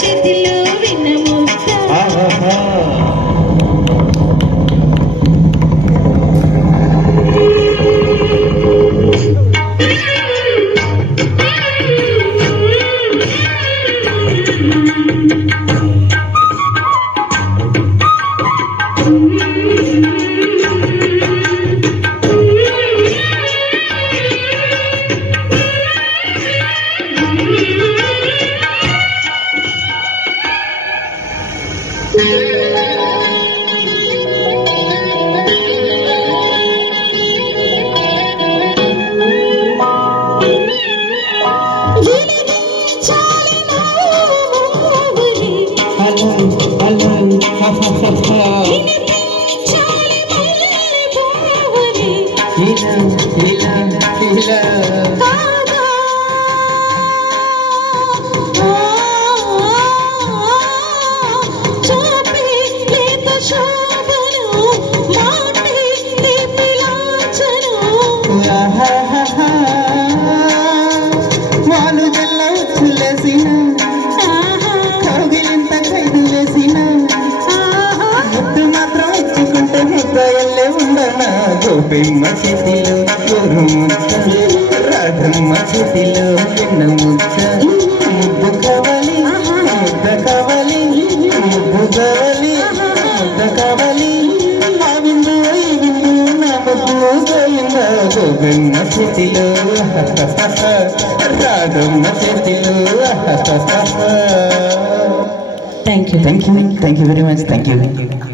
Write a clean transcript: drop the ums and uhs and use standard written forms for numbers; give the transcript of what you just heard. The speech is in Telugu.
చేతిలో వెన్నముద్ద గోపెమ్మ చేతిలో గోరుముద్ద రాధమ్మ చేతిలో వెన్న ముద్ద ముద్దు కావాలి ముద్ద కావాలి ముద్దు కావాలి ముద్ద కావాలి ఆ విందు ఈ విందు నా ముద్దు గోయిందా గోపెమ్మ చేతిలో రాధమ్మ చేతిలో thank you very much thank you